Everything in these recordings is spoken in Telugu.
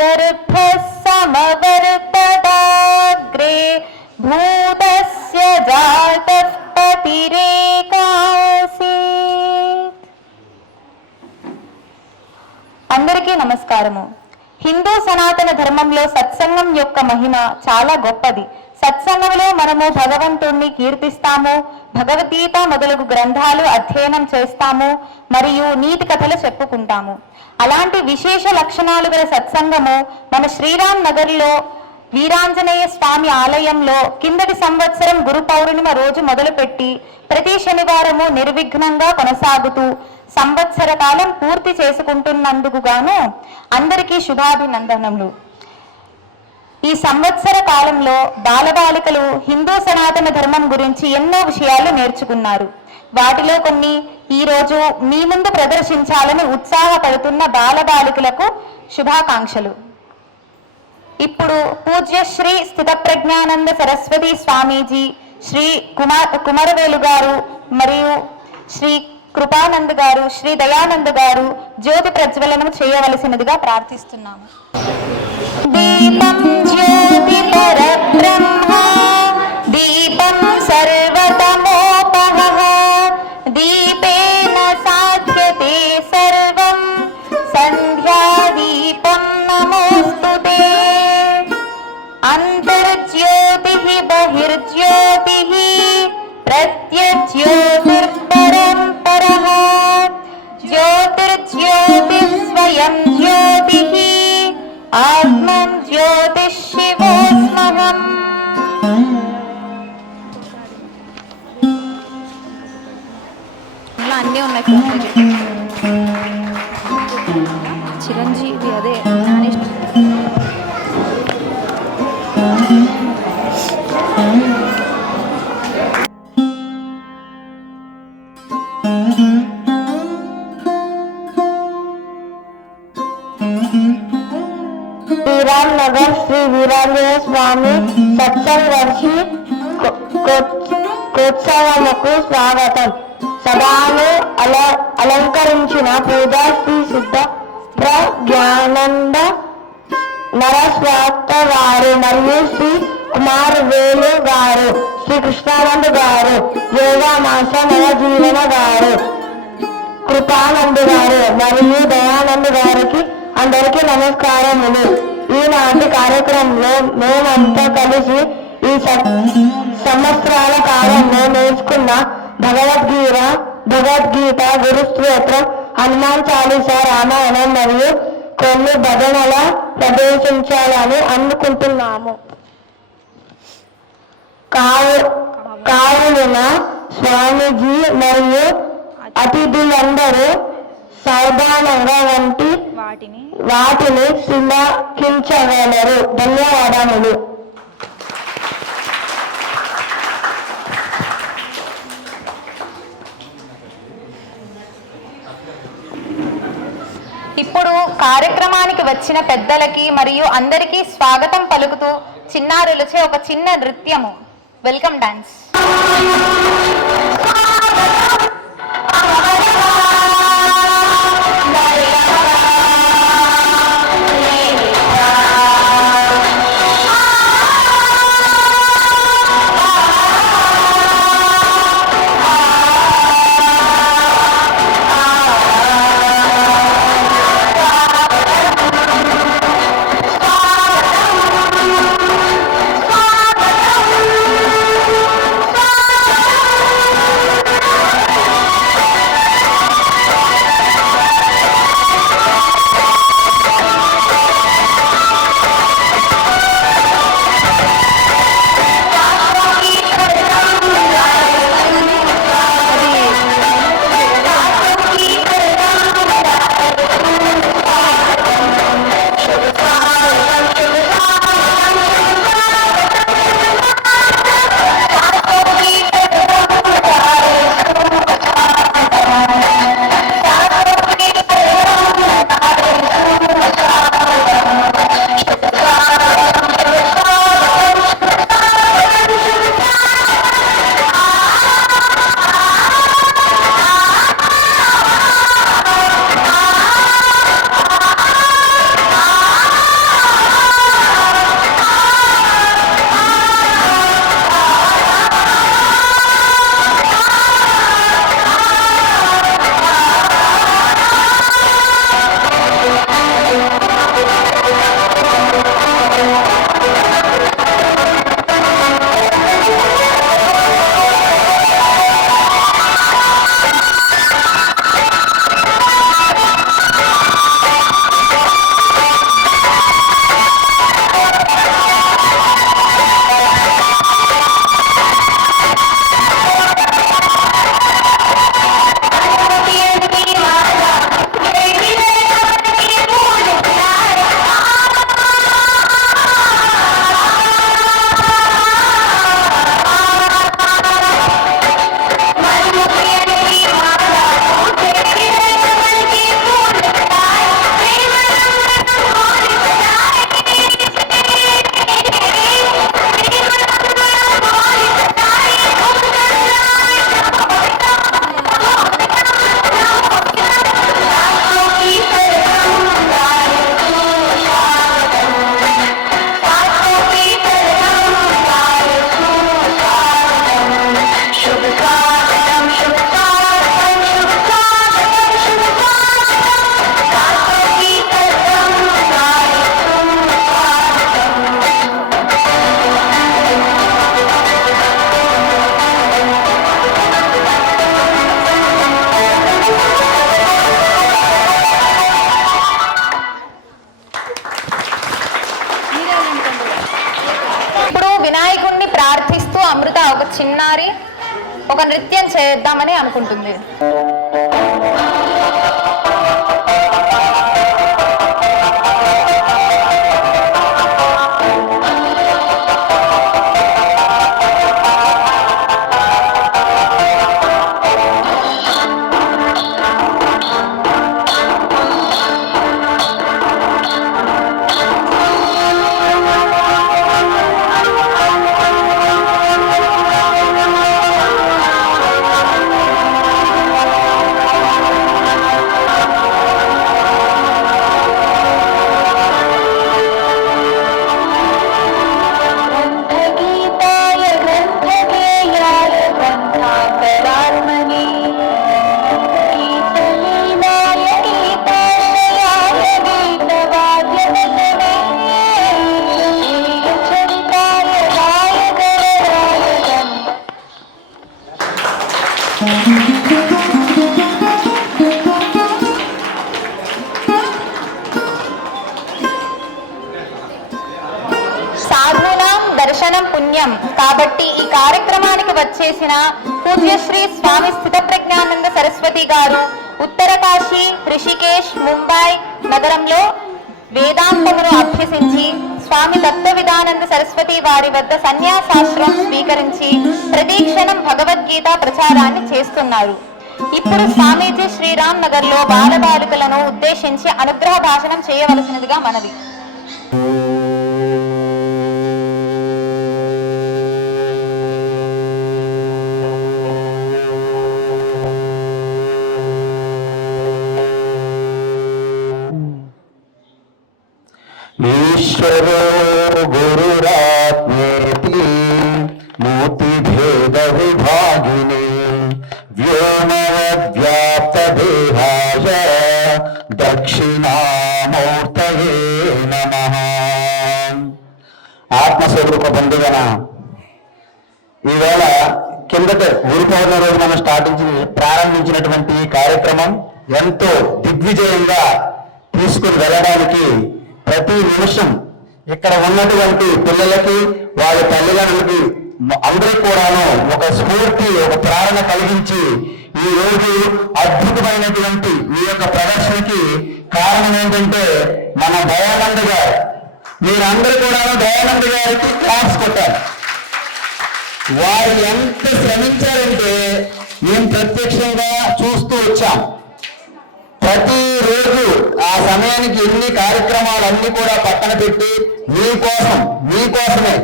गर्भः समवर्तताग्रे भूतस्य जातः पतिरेकासीत्। అందరికీ నమస్కారము. హిందూ సనాతన ధర్మంలో సత్సంగం యొక్క మహిమ చాలా గొప్పది. సత్సంగంలో మనము భగవంతుణ్ణి కీర్తిస్తాము, భగవద్గీత మొదలగు గ్రంథాలు అధ్యయనం చేస్తాము మరియు నీతి కథలు చెప్పుకుంటాము. అలాంటి విశేష లక్షణాలు గల సత్సంగము మన శ్రీరామ్ నగర్లో వీరాంజనేయ స్వామి ఆలయంలో కిందటి సంవత్సరం గురు పౌర్ణిమ రోజు మొదలుపెట్టి ప్రతి శనివారము నిర్విఘ్నంగా కొనసాగుతూ సంవత్సర కాలం పూర్తి చేసుకుంటున్నందుకు గాను అందరికీ శుభాభినందనములు. ఈ సంవత్సర కాలంలో బాలబాలికలు హిందూ సనాతన ధర్మం గురించి ఎన్నో విషయాలు నేర్చుకున్నారు. వాటిలో కొన్ని ఈరోజు మీ ముందు ప్రదర్శించాలని ఉత్సాహపడుతున్న బాలబాలికలకు శుభాకాంక్షలు. ఇప్పుడు పూజ్య శ్రీ స్థితప్రజ్ఞానంద సరస్వతి స్వామీజీ, శ్రీ కుమారవేలు గారు మరియు శ్రీ కృపానంద్ గారు, శ్రీ దయానంద్ గారు జ్యోతి ప్రజ్వలనం చేయవలసినదిగా ప్రార్థిస్తున్నాము. దీపం జ్యోతి పరబ్రహ్మ దీపం సర్వతమోపహః దీపేన సాధ్యతే సర్వం సంధ్యాదీపం నమోస్తుతే. అంతర్జ్యోతిః బహిర్జ్యోతిః ప్రత్యజ్యోతిర్పరం పరః జ్యోతిర్జ్యోతిః స్వయం జ్యోతిః ఆత్మం జ్యోతిః శివోస్మహం. అన్నీ ఉన్నాయి. చిరంజీవి అదే శ్రీరామ్ నగర్ శ్రీ వీరాంజనేయ స్వామి సత్సంగ వర్షి కోత్సవముకు స్వాగతం. సభను అలంకరించిన పూజా శ్రీ సిద్ధ ప్రజ్ఞానంద నరస్వాత గారు మరియు శ్రీ కుమారవేలు గారు, శ్రీ కృష్ణానంద్ గారు, యోగామాస నవజీవన గారు, కృపానంద్ గారు మరియు దయానంద్ గారికి అందరికీ నమస్కారములు. ఈనాటి కార్యక్రమంలో మేమంతా కలిసి ఈ సంవత్సరాల కాలంలో నేర్చుకున్న భగవద్గీత, గురుస్తోత్రం, హనుమాన్ చాలీసా, రామాయణం మరియు కొన్ని భజనల ప్రదర్శించాలని అనుకుంటున్నాము. కావున స్వామీజీ మరియు అతిథులందరూ సావధానంగా వాటిని తిలకించగలరు. ధన్యవాదములు. ఇప్పుడు కార్యక్రమానికి వచ్చిన పెద్దలకి మరియు అందరికీ స్వాగతం పలుకుతూ చిన్నారులచే ఒక చిన్న నృత్యము, వెల్కమ్ డాన్స్. వినాయకుడిని ప్రార్థిస్తూ అమృత ఒక చిన్నారి ఒక నృత్యం చేద్దామని అనుకుంటుంది. సాధునాం దర్శనం పుణ్యం కాబట్టి ఈ కార్యక్రమానికి వచ్చేసిన పూజ్యశ్రీ స్వామి స్థిత ప్రజ్ఞానంద సరస్వతి గారు ఉత్తరకాశీ, ఋషికేశ్, ముంబై నగరంలో వేదాంతమును అభ్యసించి స్వామి దత్త విధానంద సరస్వతి వారి వద్ద సన్యాసాశ్రమం స్వీకరించి ప్రతిక్షణం భగవద్గీత ప్రచారాన్ని చేస్తున్నారు. ఇప్పుడు స్వామీజీ శ్రీరామ్ నగర్ లో బాలబాలికలను ఉద్దేశించి అనుగ్రహ భాషణం చేయవలసినదిగా మనవి. ఈశ్వరో గురురాత్మేతి మూర్తిభేద విభాగిని వ్యోమవ్యాప్త దేహాయ దక్షిణామూర్తయే నమః. ఆత్మస్వరూప బంధుగణ, ఈవేళ కిందట గురు పౌర్ణమి రోజు మనం ప్రారంభించినటువంటి ఈ కార్యక్రమం ఎంతో దిగ్విజయంగా తీసుకుని వెళ్ళడానికి ప్రతి నిమిషం ఇక్కడ ఉన్నటువంటి పిల్లలకి వారి తల్లిదండ్రులకి అందరూ కూడాను ఒక స్ఫూర్తి, ఒక ప్రేరణ కలిగించి ఈ రోజు అద్భుతమైనటువంటి ఈ యొక్క ప్రదర్శనకి కారణం ఏంటంటే మన దయానంద గారు. మీరందరూ కూడా దయానంద గారికి క్లాస్ కొట్టారు. వారు ఎంత శ్రమించారంటే మేము ప్రత్యక్షంగా చూస్తూ వచ్చాం. ప్రతిరోజు ఆ సమయానికి ఎన్ని కార్యక్రమాలన్నీ కూడా పక్కన పెట్టి మీకోసమే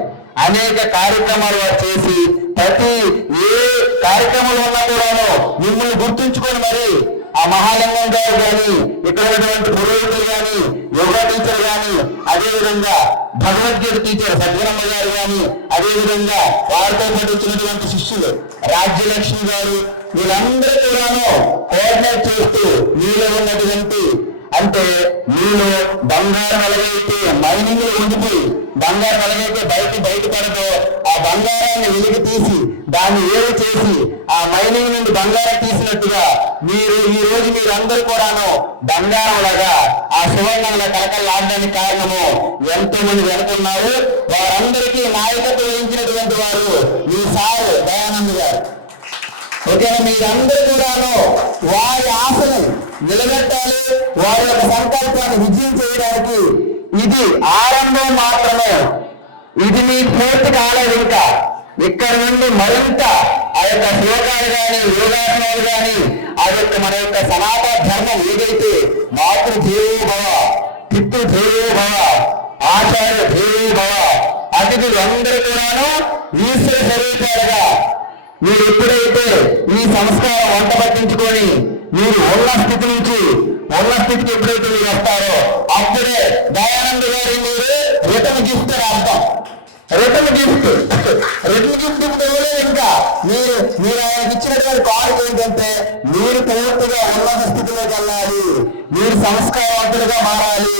అనేక కార్యక్రమాలు వారు చేసి ప్రతి ఏ కార్యక్రమంలో ఉన్నా కూడాను మిమ్మల్ని గుర్తుంచుకొని మరి ఆ మహాలింగం గారు కానీ, ఇక్కడ ఉన్నటువంటి పురోహితులు కానీ, యోగా టీచర్ కానీ, అదేవిధంగా భగవద్గీత టీచర్ సజ్జనమ్మ గారు కానీ, అదేవిధంగా వారితో పాటు వచ్చినటువంటి శిష్యులు రాజ్యలక్ష్మి గారు, వీళ్ళందరూ కూడాను కోఆర్డినేట్ చేస్తూ మీలో ఉన్నటువంటి అంటే మీలో బంగారం ఎలాగైతే మైనింగ్ లో ఉండిపోయి బంగారం ఎలాగైతే బయటపడదో ఆ బంగారాన్ని వెలికి తీసి దాన్ని వేరు చేసి ఆ మైనింగ్ నుండి బంగారం తీసినట్టుగా మీరు ఈ రోజు మీరందరూ కూడాను బంగారం లాగా ఆ సువర్ణంలో కలకలాడడానికి కారణము ఎంతో మంది వెనుకున్నారు. వారందరికీ నాయకత్వం వహించినటువంటి వారు మీ సార్ దయానంద్ గారు. ఓకేనా? మీరందరూ కూడాను వారి ఆశని నిలబెట్టాలి, వారి యొక్క సంకల్పాన్ని విజయం చేయడానికి ఇది ఆరంభం మాత్రమే. ఇది మీకు పూర్తి కాలేదు. ఇంకా ఇక్కడ నుండి మరింత ఆ యొక్క శ్లోకాలు కానీ, యోగాసనాలు కానీ, ఆ యొక్క మన యొక్క సనాతన ధర్మం ఏదైతే మాతృదేవో భవ, పితృదేవో భవ, ఆచార్య దేవో భవ, అతిథులు అందరూ కూడాను ఈశ్వర స్వరూపాలుగా మీరు ఎప్పుడైతే ఈ సంస్కారం వంట పట్టించుకొని మీరు ఉన్న స్థితి నుంచి ఉన్న స్థితికి ఎప్పుడైతే మీరు వస్తారో అప్పుడే దయానంద గారి మీరు రిటర్న్ గిఫ్ట్ అని అర్థం. రిటర్న్ గిఫ్ట్ ఇప్పుడు ఇవ్వలేదు. ఇంకా మీరు ఆయనకి ఇచ్చినటువంటి కార్డు ఏంటంటే మీరు పూర్తిగా ఉన్నత స్థితిలోకి వెళ్ళాలి, మీరు సంస్కారవంతులుగా మారాలి.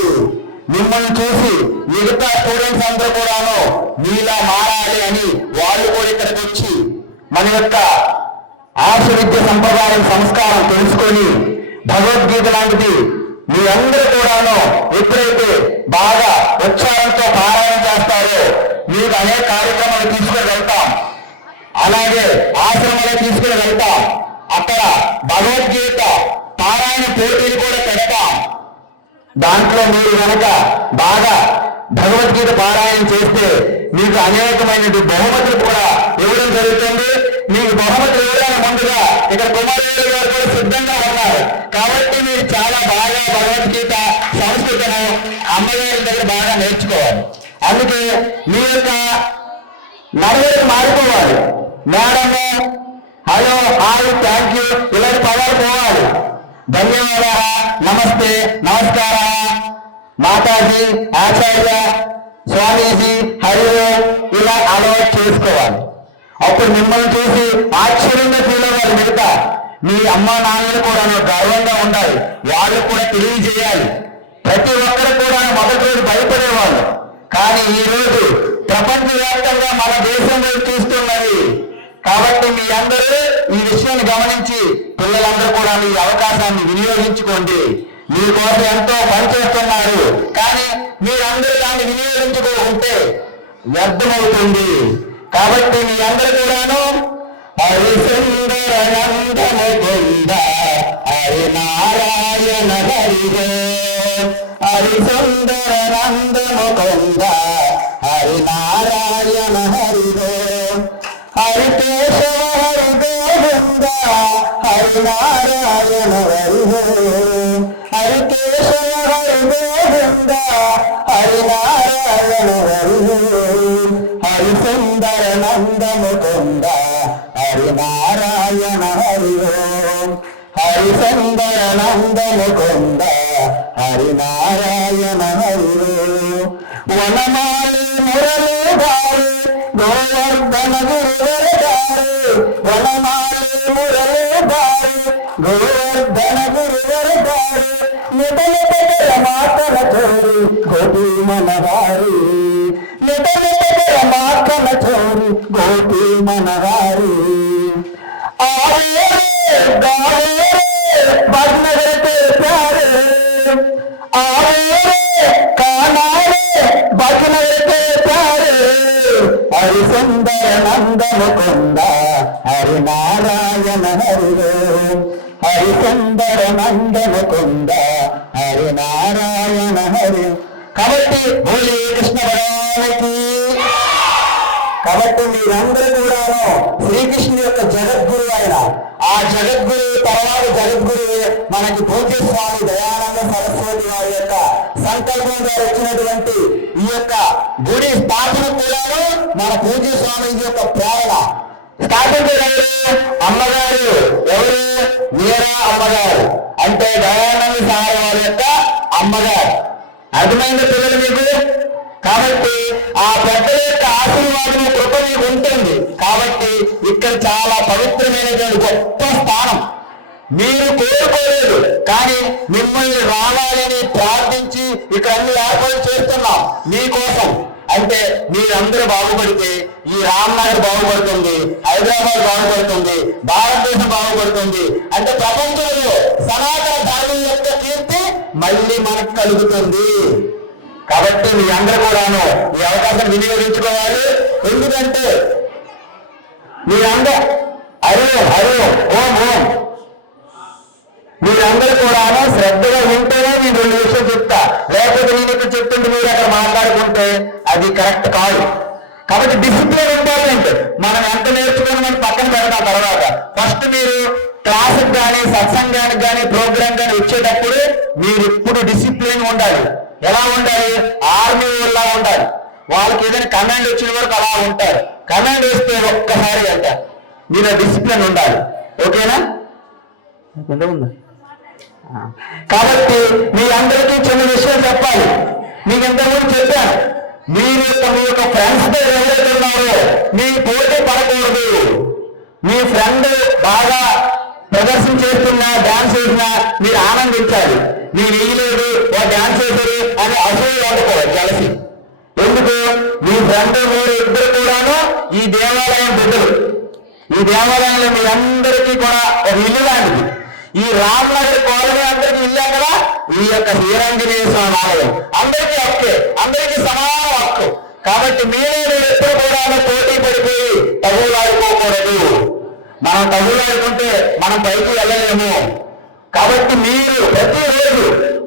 మిమ్మల్ని చూసి మిగతా స్టూడెంట్స్ అందరూ కూడాను మీలా మారాలి అని వాళ్ళు కూడా ఇక్కడికి వచ్చి మన యొక్క ఆర్ష విద్య సంప్రదాయం సంస్కారం తెలుసుకొని భగవద్గీత లాంటిది మీరందరూ కూడాను ఎప్పుడైతే బాగా ఉత్సాహంతో పారాయణ చేస్తారో మీకు అనేక కార్యక్రమాలు అలాగే ఆశ్రమంలో తీసుకుని వెళ్తాం. అక్కడ భగవద్గీత పారాయణ పోటీలు కూడా పెడతాం. దాంట్లో మీరు కనుక బాగా భగవద్గీత పారాయణ చేస్తే మీకు అనేకమైన బహుమతులు కూడా ఇవ్వడం జరుగుతుంది. మీకు బహుమతులు ఇవ్వడానికి ముందుగా ఇక్కడ కుమారుడు గారు కూడా సిద్ధంగా ఉన్నారు. కాబట్టి మీరు చాలా బాగా భగవద్గీత సంస్కృతిని అమ్మగారి దగ్గర బాగా నేర్చుకోవాలి. అందుకే మీ యొక్క నడవడికి మారిపోవాలి. Madam, hello, hi, thank you ఇలాంటి పదాలు పోవాలి. ధన్యవాదాలు, నమస్తే, నమస్కార, మాతాజీ, ఆచార్య, స్వామీజీ, హరి ఇలా అలవాటు చేసుకోవాలి. అప్పుడు మిమ్మల్ని చూసి ఆశ్చర్యంగా ఫీల్ అవ్వాలి. మిగతా మీ అమ్మ నాన్నలు కూడా గర్వంగా ఉండాలి. వాళ్ళు కూడా తెలియజేయాలి. ప్రతి ఒక్కరు కూడా మొదటి రోజు భయపడేవాళ్ళు, కానీ ఈ రోజు ప్రపంచవ్యాప్తంగా మన దేశంలో చూస్తున్నది. కాబట్టి మీ అందరూ ఈ విషయాన్ని గమనించి పిల్లలందరూ కూడా ఈ అవకాశాన్ని వినియోగించుకోండి. మీకోసం ఎంతో పనిచేస్తున్నారు, కానీ మీరందరూ దాన్ని వినియోగించుకుంటే వ్యర్థమవుతుంది. కాబట్టి మీ అందరూ కూడాను హరిసుందర నందన గోవింద హరి నారాయణ హరిహే, హరిసుందర నందన గోవింద హరి నారాయణ హరిహే, హరి కేశవ హరి గోవింద హరి నారాయణ హరిహే, హరి కేశవ హరి గోవింద హరి నారాయణ హరిహే, హరి సుందర నంద ముకుంద హరి నారాయణ హరిహే, హరి సుందర నంద ముకుంద హరి నారాయణ హరిహే. వనమాలి మురళీధారి గోవర్ధన గురువరదారి, వనమాలి మురళీధారి గోవర్ధన గురువరదారి, నిటనిటల మాటల చోరి గోపీ మనవారి, నిటనిటల మాటల చోరి గోపీ మనవారి. ఆరే గారే భగ్నగర ప్యారే, ఆరే కానారే భగ్నగర ప్యారే, హరి సుందర నంద ముకుంద హరి నారాయణ హరిహే, హరి సుందర నంద ముకుంద హరి నారాయణ హరి. కాబట్టి భోలే కృష్ణ భగవానికి. కాబట్టి మీరందరూ కూడాను శ్రీకృష్ణుడి యొక్క జగద్గురు అయిన ఆ జగద్గురు తర్వాత జగద్గురు మనకి పూజ్య స్వామి దయానంద సరస్వతి వారి యొక్క సంకల్పంగా వచ్చినటువంటి ఈ యొక్క గుడి స్థాపన కూడాను మన పూజ్య స్వామి యొక్క ప్రేరణ. స్థాపించారు అమ్మగారు ఎవరు? మీరా అమ్మగారు, అంటే దయానంద సాగర్ వారి యొక్క అమ్మగారు. అర్థమైంది పిల్లలు మీకు? కాబట్టి ఆ పెద్దల యొక్క ఆశీర్వాదం కృప మీకు ఉంటుంది. కాబట్టి ఇక్కడ చాలా పవిత్రమైనటువంటి గొప్ప స్థానం. మీరు కోరుకోలేదు, కానీ మిమ్మల్ని రావాలని ప్రార్థించి ఇక్కడ అన్ని ఏర్పాటు చేస్తున్నాం మీకోసం. అంటే మీరందరూ బాగుపడితే ఈ రామ్నగర్ బాగుపడుతుంది, హైదరాబాద్ బాగుపడుతుంది, భారతదేశం బాగుపడుతుంది. అంటే ప్రపంచంలో సనాతన ధర్మం యొక్క కీర్తి మళ్ళీ మనకు కలుగుతుంది. కాబట్టి మీ అందరూ కూడాను ఈ అవకాశం వినియోగించుకోవాలి. ఎందుకంటే మీరందరూ హరి హరి ఓం ఓం మీరందరూ కూడాను శ్రద్ధగా వింటేనే మీ రెండు విషయం చెప్తా. లేకపోతే నేను ఇక్కడ చెప్తుంటే మీరు అక్కడ మాట్లాడుకుంటే అది కరెక్ట్ కాదు. కాబట్టి డిసిప్లిన్ ఇంపార్టెంట్. మనం ఎంత నేర్చుకుని మనం పక్కన పెడతాం. తర్వాత ఫస్ట్ మీరు క్లాసుకు కానీ సత్సంగానికి కానీ ప్రోగ్రామ్ కానీ వచ్చేటప్పుడు మీరు ఇప్పుడు డిసిప్లిన్ ఉండాలి. ఎలా ఉండాలి? ఆర్మీ వాళ్ళ ఉండాలి. వాళ్ళకి ఏదైనా కమాండ్ వచ్చిన వరకు అలా ఉంటారు. కమాండ్ వస్తే ఒక్కసారి అంట మీరు డిసిప్లిన్ ఉండాలి. ఓకేనా? కాబట్టి మీ అందరికీ చిన్న విషయం చెప్పాలి. మీకు ఎంతమంది చెప్పాను, మీరు మీ యొక్క ఫ్రెండ్స్ తో ఎవరైతే ఉన్నారో మీ పోటీ పడకూడదు. మీ ఫ్రెండ్ బాగా ప్రదర్శన చేస్తున్నా డాన్స్ చేసినా మీరు ఆనందించాలి. మీరు వేయలేదు వాడు డాన్స్ చేశారు అని అసూయ ఉండకూడదు, కలిసి. ఎందుకు? మీ ఫ్రెండ్ మీరు ఇద్దరు కూడాను ఈ దేవాలయం బిడ్డలు. ఈ దేవాలయంలో మీ అందరికీ కూడా ఒక ఇల్లు లాంటిది. ఈ రామ్నగర్ కాలనీ అందరికీ ఇల్లు కదా ఈ యొక్క శ్రీరంజనేయ స్వామి ఆలయం. అందరికీ హక్కే, అందరికీ సమాన హక్కు. కాబట్టి మీరు ఎప్పుడు కూడా పోటీ పడిపోయి తగులాడుకోకూడదు. మనం తగులాడుకుంటే మనం పైకి వెళ్ళలేము. కాబట్టి మీరు ప్రతిరోజు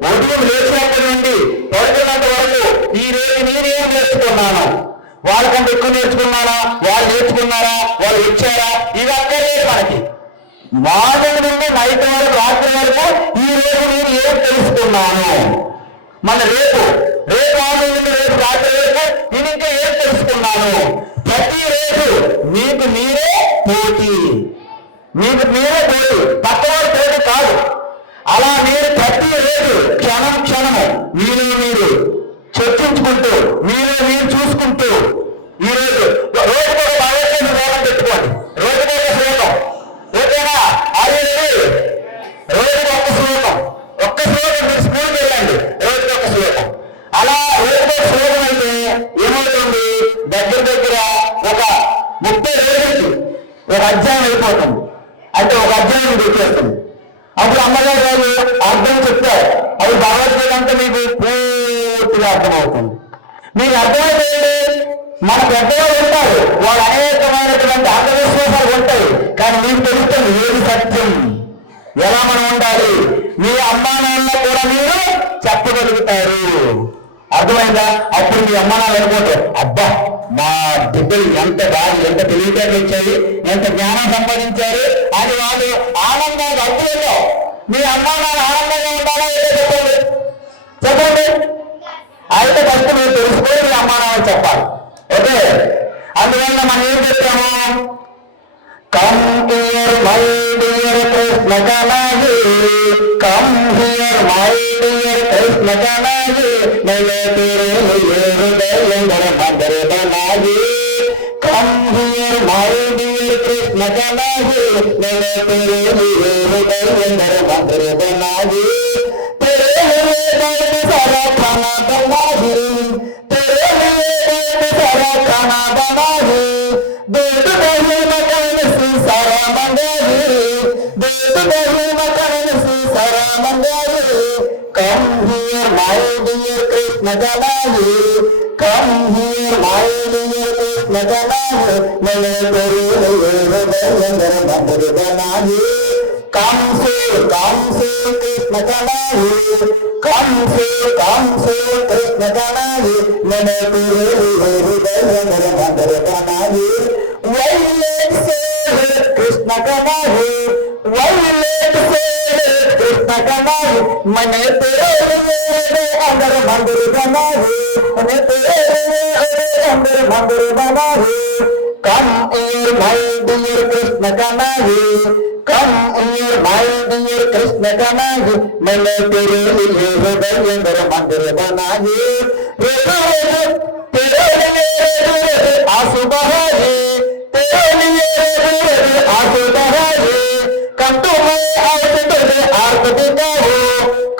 ఉదయం లేచినప్పటి నుండి పడుకున్నంత వరకు ఈ రోజు నేనేం నేర్చుకున్నాను, వాళ్ళకంటే ఎక్కువ నేర్చుకున్నానా, వాళ్ళు నేర్చుకున్నారా, వాళ్ళు వచ్చారా, ఇవి అక్కర్లేదు మనకి. మార్నింగ్ నుండి నైట్ వరకు రాత్రి వరకు ఈ రోజు నేను ఏం తెలుసుకున్నాను, మన రేపు మార్నింగ్ నుండి రేపు రాత్రి వరకు నేను ఇంకా ఏం తెలుసుకున్నాను. ప్రతిరోజు మీకు మీరే పోటీ, మీకు మీరే పోటీ, పక్కవారి పోటీ కాదు. అలా మీరు ప్రతిరోజు క్షణము మీరు చర్చించుకుంటూ మీరు చూసుకుంటూ ఈరోజు రోజుకు ఒక భగవద్గీత శ్లోకం పెట్టుకోండి. రోజుకు ఒక శ్లోకం, ఓకేనా? అది రోజుకు ఒక్క శ్లోకం మీరు స్కూల్కి వెళ్ళండి. రోజుకు ఒక శ్లోకం. అలా రోజుకు ఒక శ్లోకం అయితే ఏమవుతుంది, దగ్గర ఒక 30 రోజులకి ఒక అధ్యాయం అయిపోతుంది. అంటే ఒక అధ్యాయం వచ్చేస్తుంది. అప్పుడు అమ్మగారు గారు అర్థం చెప్తారు. అవి భగవద్గీత అంతా మీకు పూర్తిగా అర్థమవుతుంది. మీకు అర్థమైతే మన పెద్దవాళ్ళు ఉంటారు, వాళ్ళు అనేకమైనటువంటి అంధవిశ్వాసాలు ఉంటాయి. కానీ మీకు తెలుస్తుంది ఏది సత్యం, ఎలా మనం ఉండాలి. మీ అమ్మా నాన్న కూడా మీరు చెప్పగలుగుతారు. అర్థమైందా? అప్పుడు మీ అమ్మా నాన్న అనుకుంటారు, అబ్బా మా బిడ్డలు ఎంత తెలివితేటలు ఇచ్చాయి, ఎంత జ్ఞానం సంపాదించారు అని వాళ్ళు ఆనందంగా అర్థంలో. మీ అమ్మా నాన్న ఆనందంగా ఉండాలా ఏదో చెప్పండి. అయితే ఫస్ట్ మీరు తెలుసుకొని మీ అమ్మా నాన్న చెప్పాలి. ఓకే, అందువల్ల మనం ఏం చెప్తాము, come here my dear Krishna Kanhai, come here my dear Krishna Kanhai, నైనే తేరే హృదయం మధుర బనాయి, come here my dear Krishna Kanhai, నైనే తేరే హృదయం మధుర బనాయి, तेरे लिए दर्द सारा खाना बना है, तेरे लिए दर्द सारा खाना बना है, दूध दही मक्खन से सारा मंगा है, दूध दही मक्खन से सारा मंगा है, come here my dear Krishna Kanhaiya, come here my dear Krishna Kanhaiya, मैंने तेरे लिए हृदय मधुर बना है, come से कृष्ण कन्हैया, come से कृष्ण कन्हैया, मैंने तेरे लिए हृदय मधुर बना है, वैलेट से कृष्ण कन्हैया, वैलेट से कृष्ण कन्हैया, मैंने तेरे लिए अंदर मधुर बना है, मैंने तेरे लिए अंदर मधुर बना है, come here my dear Krishna Kanhaiya, come here my dear Krishna Kanhaiya, मैंने तेरे लिए हृदय मधुर बना है, तेरे लिए आंसू बहाए, तेरे लिए आंसू बहाए, कम तो मैं आउट तुझे आरत दिखाओ,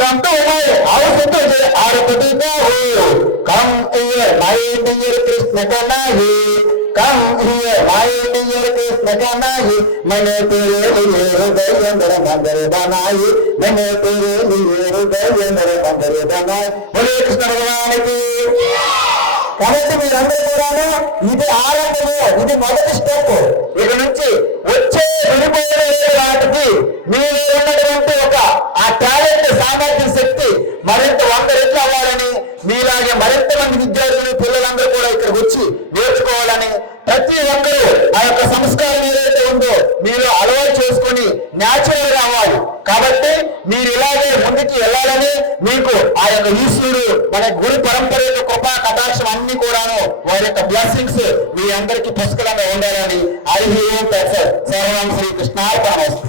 कम तो मैं आउट तुझे आरत दिखाओ, come here my dear Krishna Kanhaiya, come here my dear Krishna Kanhaiya, मैंने तेरे लिए हृदय मधुर बनाई, मैंने तेरे लिए हृदय मधुर बनाई, बोले कृष्ण भगवान की। కాబట్టి మీరందరూ కూడా ఇది ఆరంభము, ఇది మొదటి స్టెప్. ఇక నుంచి వచ్చే విడిపోయే వాటికి మీరు ఉన్నటువంటి ఒక ఆ టాలెంట్, సామర్థ్య శక్తి మరింత 100 రెట్లు అవ్వాలని, మీలాగే మరింత మంది విద్యార్థులు పిల్లలందరూ కూడా ఇక్కడికి వచ్చి నేర్చుకోవాలని, ప్రతి ఒక్కరూ ఆ యొక్క సంస్కారం ఏదైతే ఉందో మీరు అలవాటు చేసుకుని న్యాచురల్ గా అవ్వాలి. కాబట్టి మీరు ఇలాగే ముందుకు వెళ్ళాలని, మీకు ఆ యొక్క ఈశ్వరుడు మన గురు పరంపర యొక్క కృపా కటాక్షం అన్ని కూడాను వారి యొక్క బ్లెస్సింగ్స్ మీ అందరికీ పుష్కలంగా ఉండాలని. హరి ఓం తత్సత్. సర్వం శ్రీ కృష్ణార్పణమస్తు.